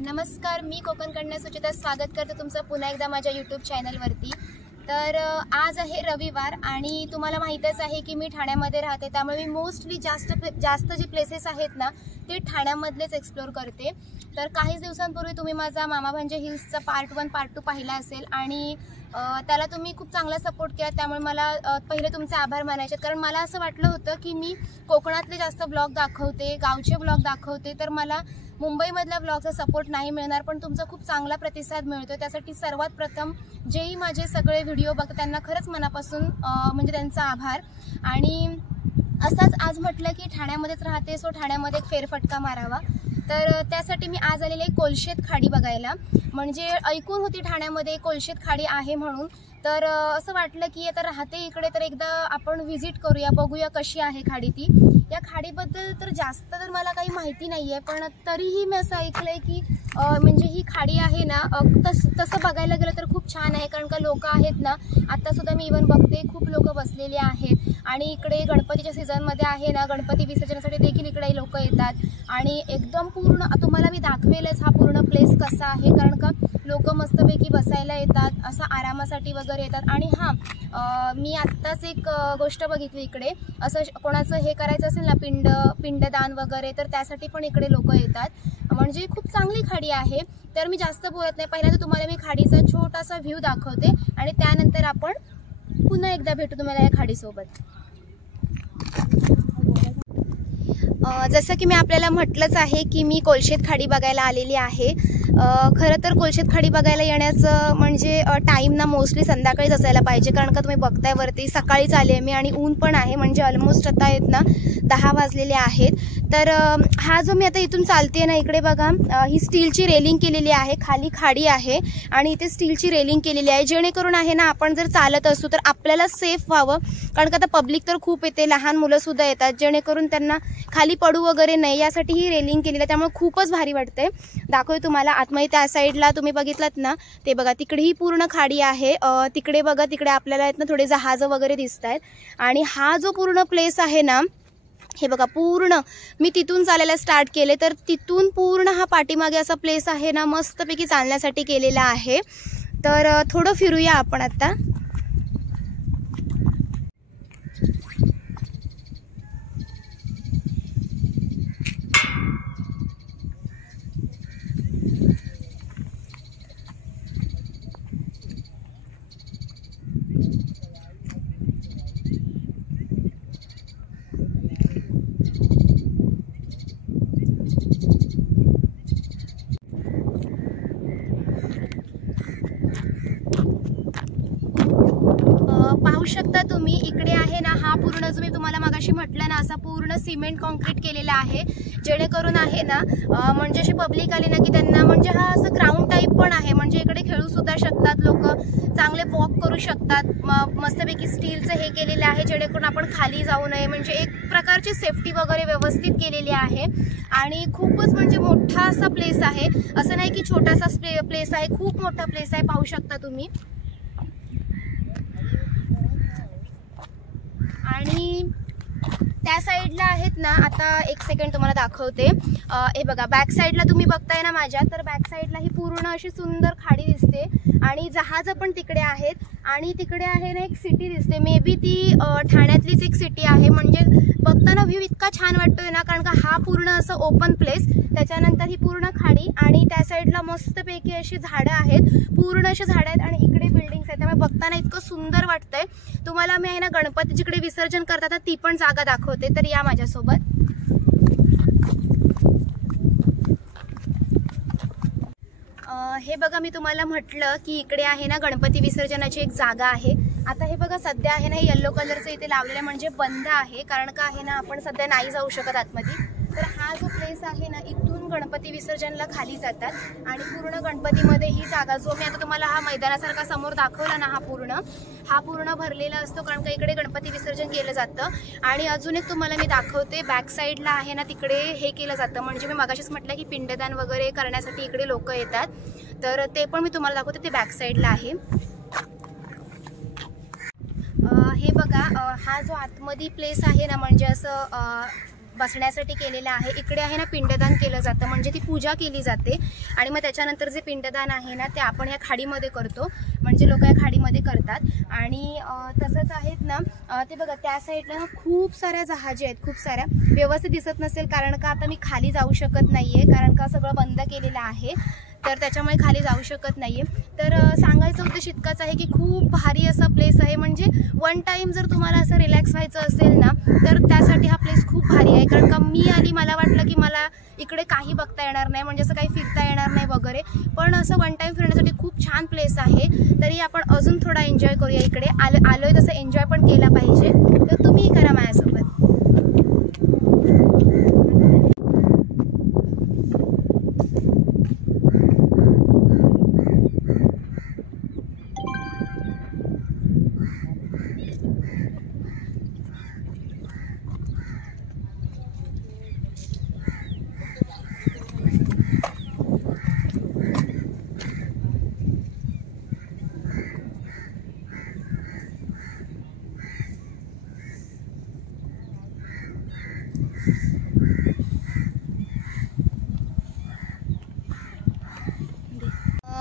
नमस्कार, मी कोकण कन्या सुचिता स्वागत करते तुमचं पुन्हा एकदा माझ्या यूट्यूब चॅनलवरती। तर आज आहे रविवार आणि तुम्हाला माहीतच आहे की मी ठाण्यामध्ये राहते, त्यामुळे मी मोस्टली जास्त जे प्लेसेस आहेत ना ते ठाण्यामधलेच एक्सप्लोर करते। तर काही दिवसांपूर्वी तुम्ही माझा मामा भांजे हिल्सचा पार्ट 1 पार्ट 2 पाहिला असेल आणि त्याला तुम्ही खूप चांगला सपोर्ट केला, त्यामुळे मला पहिले तुमचे आभार मानायचे। कारण मला असं वाटलं होतं की मी कोकणातले जास्त ब्लॉग दाखवते, गावचे ब्लॉग दाखवते, तर मला मुंबईमधल्या ब्लॉगचा सपोर्ट नाही मिळणार, पण तुमचा खूप चांगला प्रतिसाद मिळतो। त्यासाठी सर्वात प्रथम जेही माझे सगळे व्हिडिओ बघतात त्यांना खरंच मनापासून म्हणजे त्यांचा आभार। आणि असाच आज म्हटलं की ठाण्यामध्येच राहते, सो ठाण्यामध्ये एक फेरफटका मारावा। तर त्यासाठी मी आज आलेले कोलशेत खाडी बघायला। म्हणजे ऐकून होती ठाण्यामध्ये कोलशेत खाडी आहे म्हणून, तर असं वाटलं की आता राहते इकडे तर एकदा आपण व्हिजिट करूया, बघूया कशी आहे खाडी ती। या खाडीबद्दल तर जास्त तर मला काही माहिती नाही आहे, पण तरीही मी असं ऐकलंय की म्हणजे ही खाडी आहे ना तसं बघायला गेलं तर खूप छान आहे। कारण का लोक आहेत ना, आत्तासुद्धा मी इव्हन बघते खूप लोक बसलेले आहेत आणि इकडे गणपतीच्या सीझनमध्ये आहे ना गणपती विसर्जनासाठी देखील इकडे लोक येतात। आणि एकदम पूर्ण तुम्हाला मी दाखवेलच हा पूर्ण प्लेस कसा आहे, कारण का लोक मस्तपैकी बसायला येतात, असं आरामासाठी वगैरे येतात। आणि हां, मी आत्ताच एक गोष्ट बघितली इकडे, असं कोणाचं हे करायचं असेल ना पिंडदान वगैरे, तर त्यासाठी पण इकडे लोक येतात। म्हणजे खूप चांगली खाडी आहे। तर मी जास्त बोलत नाही, पहिल्यांदा तुम्हाला मी खाडीचा छोटासा व्ह्यू दाखवते आणि त्यानंतर आपण पुन्हा एकदा भेटू तुम्हाला या खाडीसोबत। जसं की मी आपल्याला म्हटलंच आहे की मी कोलशेत खाडी बघायला आलेली आहे। खरं तर कोलशेत खाडी बघायला येण्याचं म्हणजे टाईम ना मोस्टली संध्याकाळीच असायला पाहिजे, कारण का तुम्ही बघताय वरती सकाळीच आले मी आणि ऊन पण आहे, म्हणजे ऑलमोस्ट आता आहेत ना 10 वाजलेले आहेत। तर हा जो मी आता इथून चालते ना, इकडे बघा ही स्टीलची रेलिंग केलेली आहे, खाली खाडी आहे आणि इथे स्टीलची रेलिंग केलेली आहे, जेणेकरून आहे ना आपण जर चालत असू तर आपल्याला सेफ व्हावं। कारण का आता पब्लिक तर खूप येते, लहान मुलं सुद्धा येतात, जेणेकरून त्यांना खाली पडू वगैरे नाही यासाठी ही रेलिंग केलेली आहे, त्यामुळे खूपच भारी वाटते। दाखवते तुम्हाला आतमध्ये, त्या साईडला तुम्ही बघितलात ना ते बघा, तिकडे ही पूर्ण खाडी आहे। तिकडे बघा, तिकडे आपल्याला आहेत ना थोडे जहाज वगैरे दिसत आहेत। आणि हा जो पूर्ण प्लेस आहे ना, हे बघा पूर्ण मी तिथून चालायला स्टार्ट केले, तर तिथून पूर्ण हा पाठीमागे असा प्लेस आहे ना मस्तपैकी चालण्यासाठी केलेला आहे। तर थोडं फिरूया आपण आता। पाहू शकता तुम्ही इकडे आहे ना, हा पूर्ण जो मी तुम्हाला मगाशी म्हटलं ना असा पूर्ण सिमेंट कॉन्क्रीट केलेला आहे, जेणेकरून आहे ना म्हणजे अशी पब्लिक आली ना की त्यांना म्हणजे हा असं ग्राउंड टाईप पण आहे, म्हणजे इकडे खेळू सुद्धा शकतात लोक, चांगले वॉक करू शकतात। मस्तपैकी स्टीलचं हे केलेलं आहे जेणेकरून आपण खाली जाऊ नये, म्हणजे एक प्रकारची सेफ्टी वगैरे व्यवस्थित केलेली आहे। आणि खूपच म्हणजे मोठा असा प्लेस आहे, असं नाही की छोटासा प्लेस आहे, खूप मोठा प्लेस आहे, पाहू शकता तुम्ही। आणि त्या साईडला आहेत ना, आता एक सेकंड तुम्हाला दाखवते, हे बघा बॅक साईडला तुम्ही बघताय ना माझ्या, तर बॅक साईडला ही पूर्ण अशी सुंदर खाडी दिसते आणि जहाज पण तिकडे आहेत। आणि तिकडे आहे ना एक सिटी दिसते, मे बी ती ठाण्यातलीच एक सिटी आहे। म्हणजे बघताना व्ह्यू इतका छान वाटतोय ना, कारण का हा पूर्ण असं ओपन प्लेस, त्याच्यानंतर ही पूर्ण खाडी आणि त्या साईडला मस्तपैकी अशी झाडं आहेत, पूर्ण अशी झाडं आहेत आणि इकडे बिल्डिंग्स आहेत, त्यामुळे बघताना इतकं सुंदर वाटतंय। तुम्हाला मी आहे ना गणपती जिकडे विसर्जन करतात ती पण जागा दाखवते, तर या माझ्यासोबत। हे बघा, मी तुम्हाला म्हटलं की इकडे आहे ना गणपती विसर्जनाची एक जागा आहे। आता हे बघा सध्या आहे ना हे येल्लो कलरचं इथे लावलेलं म्हणजे बंद आहे, कारण का आहे ना आपण सध्या नाही जाऊ शकत आतमध्ये। तर हा जो प्लेस आहे ना, इथून गणपती विसर्जनला खाली जातात आणि पूर्ण गणपतीमध्ये ही जागा जो मी आता तुम्हाला हा मैदानासारखा समोर दाखवला ना, हा पूर्ण भरलेला असतो, कारण का इकडे गणपती विसर्जन केलं जातं। आणि अजून एक तुम्हाला मी दाखवते, बॅक साईडला आहे ना तिकडे हे केलं जातं, म्हणजे मी मगाशीच म्हटलं की पिंडदान वगैरे करण्यासाठी इकडे लोक येतात, तर ते पण मी तुम्हाला दाखवते, ते बॅक साईडला आहे। हे बघा, हा जो आतमध्ये प्लेस आहे ना, म्हणजे असं बसण्यासाठी केलेला आहे। इकडे आहे ना पिंडदान केलं जातं, म्हणजे ती पूजा केली जाते आणि मग त्याच्यानंतर जे पिंडदान आहे ना ते आपण या खाडीमध्ये करतो, म्हणजे लोक या खाडीमध्ये करतात। आणि तसंच आहेत ना ते बघा त्या साईडला खूप साऱ्या जहाजे आहेत, खूप साऱ्या। व्यवस्थित दिसत नसेल कारण का आता मी खाली जाऊ शकत नाहीये, कारण का सगळं बंद केलेलं आहे, तर त्याच्यामुळे खाली जाऊ शकत नाहीये। तर सांगायचं उद्देश इतकाच आहे की खूप भारी असा प्लेस आहे, म्हणजे वन टाइम जर तुम्हाला असं रिलॅक्स व्हायचं असेल ना तर त्यासाठी हा प्लेस खूप भारी आहे। कारण का मी आली, मला वाटलं की मला इकडे काही बघता येणार नाही, म्हणजे असं काही फिरता येणार नाही वगैरे, पण असं वन टाइम फिरण्यासाठी खूप छान प्लेस आहे। तरी आपण अजून थोडा एन्जॉय करूया, इकडे आलोय तसं एन्जॉय पण केला पाहिजे, तर तुम्ही करा माझ्यासोबत।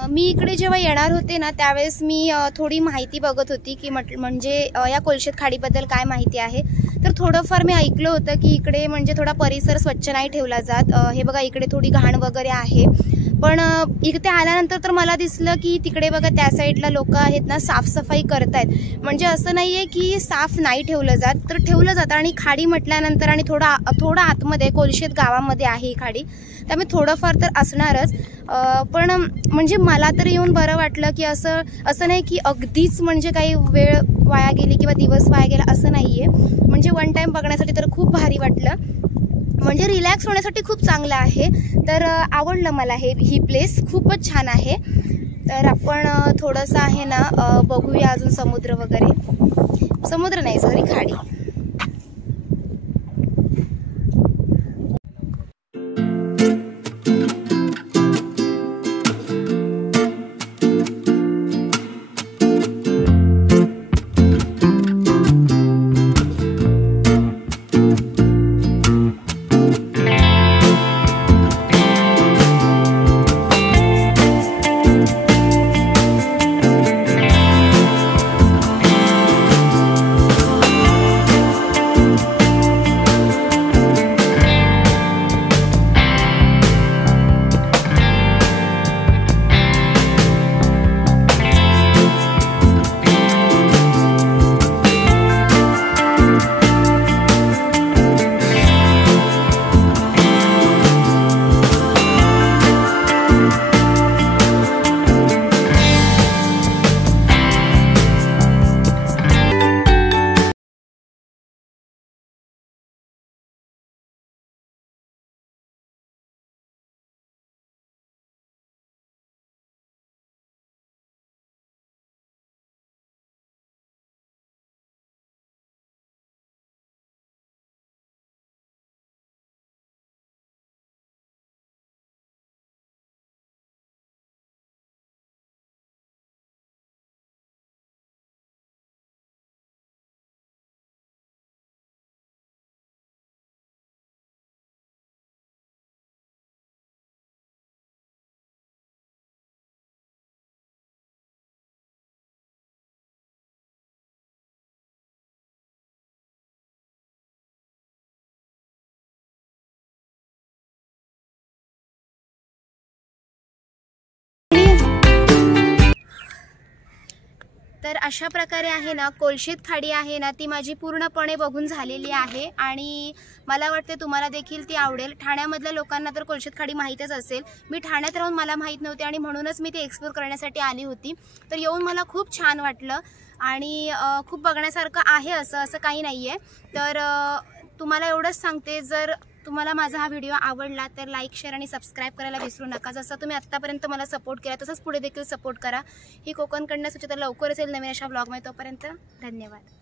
मी इकडे जेव्हा येणार होते ना त्यावेळेस मी थोडी माहिती बघत होती की म्हणजे या कोलशेत खाडीबद्दल काय माहिती आहे। तर थोडंफार मी ऐकलं होतं की इकडे म्हणजे थोडा परिसर स्वच्छ नाही ठेवला जात। हे बघा इकडे थोडी घाण वगैरे आहे, पण इथे आल्यानंतर तर मला दिसलं की तिकडे बघा त्या साईडला लोक आहेत ना साफसफाई करतायत, म्हणजे असं नाही आहे की साफ नाही ठेवलं जात, तर ठेवलं जातं। आणि खाडी म्हटल्यानंतर आणि थोडं आतमध्ये कोलशेत गावामध्ये आहे ही खाडी, त्यामुळे थोडंफार तर असणारच। पण म्हणजे मला तर येऊन बरं वाटलं की असं नाही की अगदीच म्हणजे काही वेळ वाया गेली किंवा दिवस वाया गेला, असं नाहीये। म्हणजे वन टाइम बघण्यासाठी तर खूप भारी वाटलं, म्हणजे रिलॅक्स होण्यासाठी खूप चांगलं आहे। तर आवडलं मला ही प्लेस खूपच छान आहे। तर आपण थोडंसं आहे ना बघूया अजून समुद्र वगैरे, समुद्र नाही सॉरी खाडी। तर अशा प्रकारे आहे ना कोलशेत खाडी आहे ना ती माझी पूर्णपणे बघून झालेली आहे आणि मला वाटते तुम्हाला देखील ती आवडेल। ठाण्यामधल्या लोकांना तर कोलशेत खाडी माहीतच असेल, मी ठाण्यात राहून मला माहीत नव्हती आणि म्हणूनच मी ते एक्सप्लोर करण्यासाठी आली होती। तर येऊन मला खूप छान वाटलं आणि खूप बघण्यासारखं आहे, असं काही नाहीये। तर तुम्हाला एवढंच सांगते, जर तुम्हाला माझा हा व्हिडिओ आवडला तर लाईक शेअर आणि सबस्क्राईब करायला विसरू नका। जसं तुम्ही आत्तापर्यंत मला सपोर्ट केला तसंच पुढे देखील सपोर्ट करा। ही कोकणकडनं सुचिता लवकरच येईल नवीन अशा ब्लॉगमध्ये, तोपर्यंत धन्यवाद।